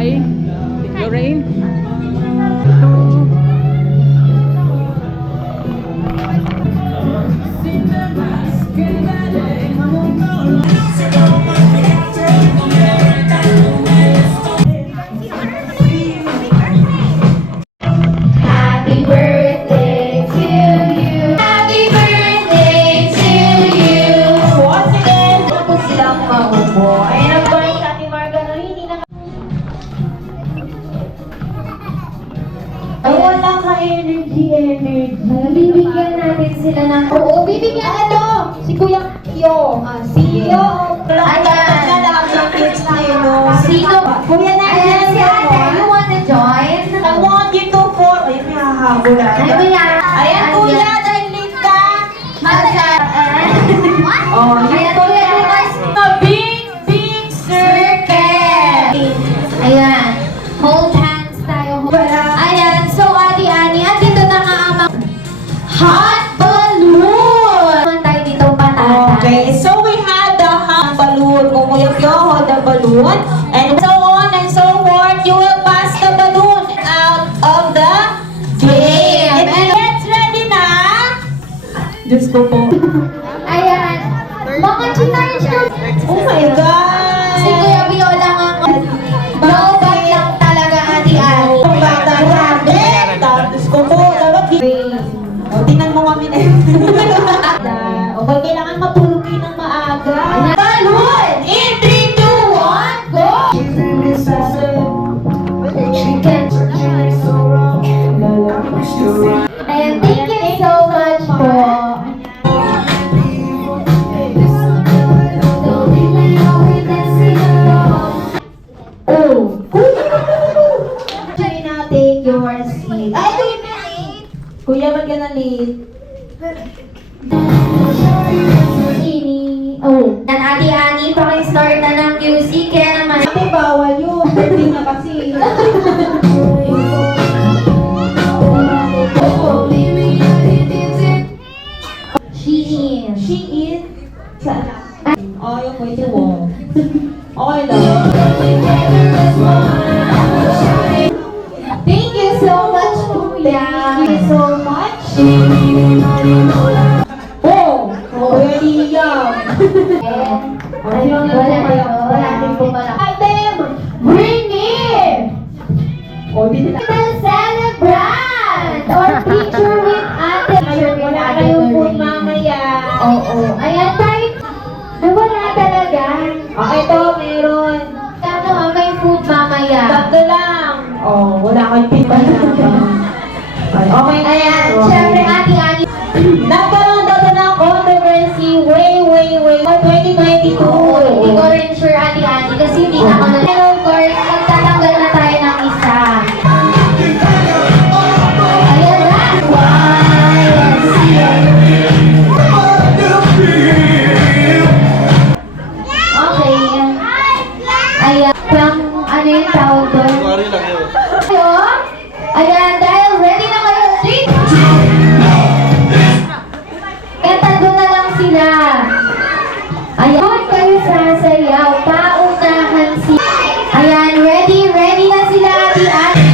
Hi, Lorraine. Happy birthday to you. Happy birthday to you. Once again, ako silang maubo. Ay, nag-birthday si Ate Marga na hindi na... Ay, wala ka energy. Bibigyan natin sila ng... Oo, bibigyan ano? Si Kuya Kyo. Si Kyo. Ayan. Sino? Kuya na yan. Si Ate, you wanna join? I want you to fall. Ay, may hahabol na. Ayan, Kuya, dahil late ka. Oh, ayan, Kuya, guys. Big circle. Ayan. Hold hands tayo. Ayan, so Ate Ani, at dito na nga ang hot balloon. Tayo dito patata. Okay, so we had the hot balloon. Kung you hold the balloon, and so on and so forth, you will pass the balloon out of the game. And get ready na. Diyos ko po. Ayan. Mga chinarge na. Oh my God. Si Kuya Viola nga. Bawal lang talaga, Ate Ani. Ang bata natin. Diyos ko po. O, tingnan mo kami na yun. O, kung kailangan matulog kayo ng maaga. Balloon! In 3, 2, 1, go! And thank you so much po. Oh! Try na take your seat. Ay, ito yung late. Kuya, ba't ka na late? Oh, yan Ate Ani, paki-start na ng music. Kaya naman, Ate, bawal yun. Hindi na kasi. she is. She is? Saan? Oh, yung pwede mo. Okay lang. Thank you so much, Kuya. Thank you so much. Oh! Already young. Ayun, wala din po pala. Item! Bring it! O, di na. Celebrant! Or picture with Ate. Wala kayong food mamaya. Oo. Ayan, tayo. Ay, wala talaga. Ito, meron. Ano ang may food mamaya? Tatlo lang. Oh, wala kayong pinapanapan. Okay na yan. Ayan, syempre Ate Ani. Nagkaroon daw ng controversy way 2022. Hindi ko rin sure Ate Ani kasi hindi na ako na. Pero of course, magtatanggal na tayo ng isa. Ayan na. Okay. Ayan. Ano yung tawag doon? Ayan, dahil ready na kayo. 3, kaya tatlo na lang sila. Ayan, huwag kayo sasayaw. Paunahan si... Ayan, ready na sila, Ate Ani.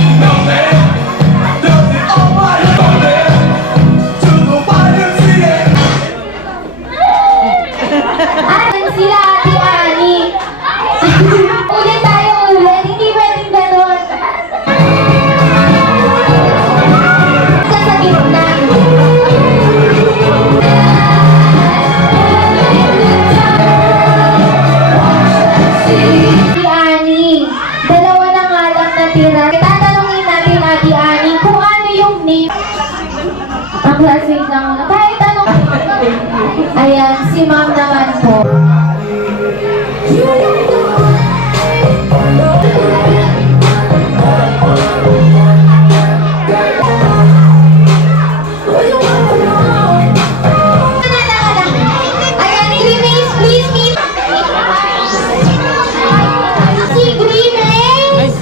Ayan sila, Ate Ani. Ulit tayo, ulit. Hindi pwedeng ganon. Sa gitna. Ate Ani, dalawa na nga lang natira. Tatanungin natin, Ate Ani, kung ano yung name. Ang classmate lang na. Kahit anong... Ayan, si ma'am naman po. Ayan, Grimace, please meet. Si Grimace!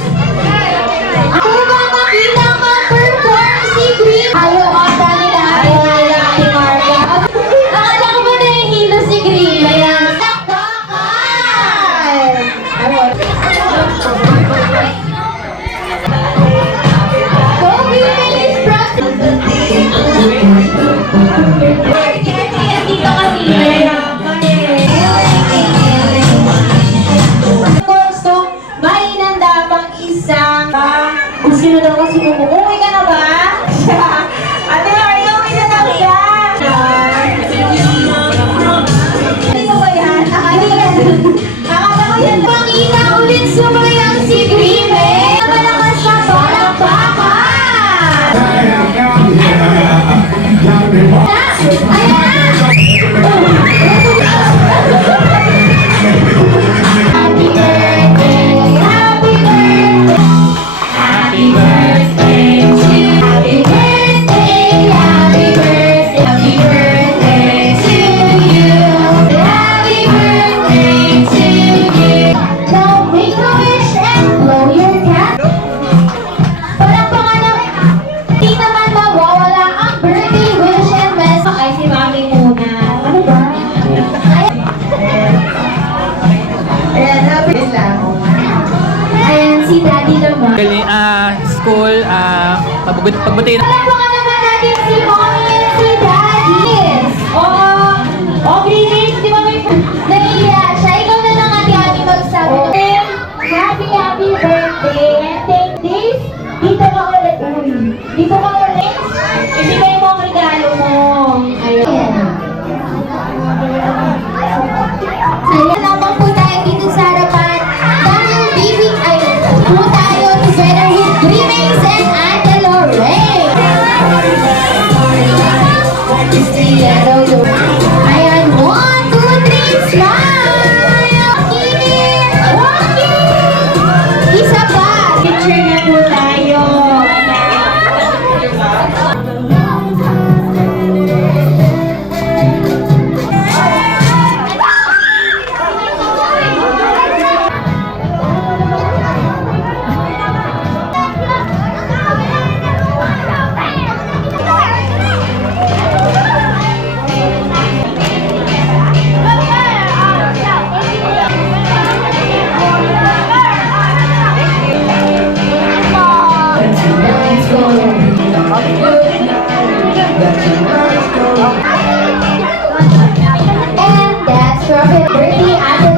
Ako ba makita mag-perform si Grimace? Ayaw ata nila Ate Marga. Akala ko ba nahihilo si Grimace? Ayan. Kung sino daw kasi umuwi ka na ba? Ate Maria, uwi na daw siya. Hindi ko ba yan? Akala ko yan. Pangina ulit sumayang si Grime. Malakas na palakpakan. Ayan na. Happy birthday, happy birthday. Happy birthday to you. Happy birthday, happy birthday, happy birthday to you. Happy birthday to you. Now make a wish and blow your candle. Palakpakan na. Hindi naman mawawala ang birthday wish and message. Ay, si Mami muna. Ano ba? Ayan, happy lang. Ayan, si Daddy naman. Galing, school, pagbutiin. Palakpakan naman natin si Mommy and si Daddy. Greetings, di ba may... Nahiya siya. Ikaw na lang ate magsabi. Happy birthday. And thank this. Dito ka ulit. Dito ka ulit. Ibigay mo ang regalo mo. Ayan. Ayan naman po tayo dito sa harapan. Dahil bibig ay po tayo together with Dreamings and Ate Lorraine. Ayan, 1, 2, 3, smile! Walking! Isa pa! Picture na po tayo. And that's for birthday, Ate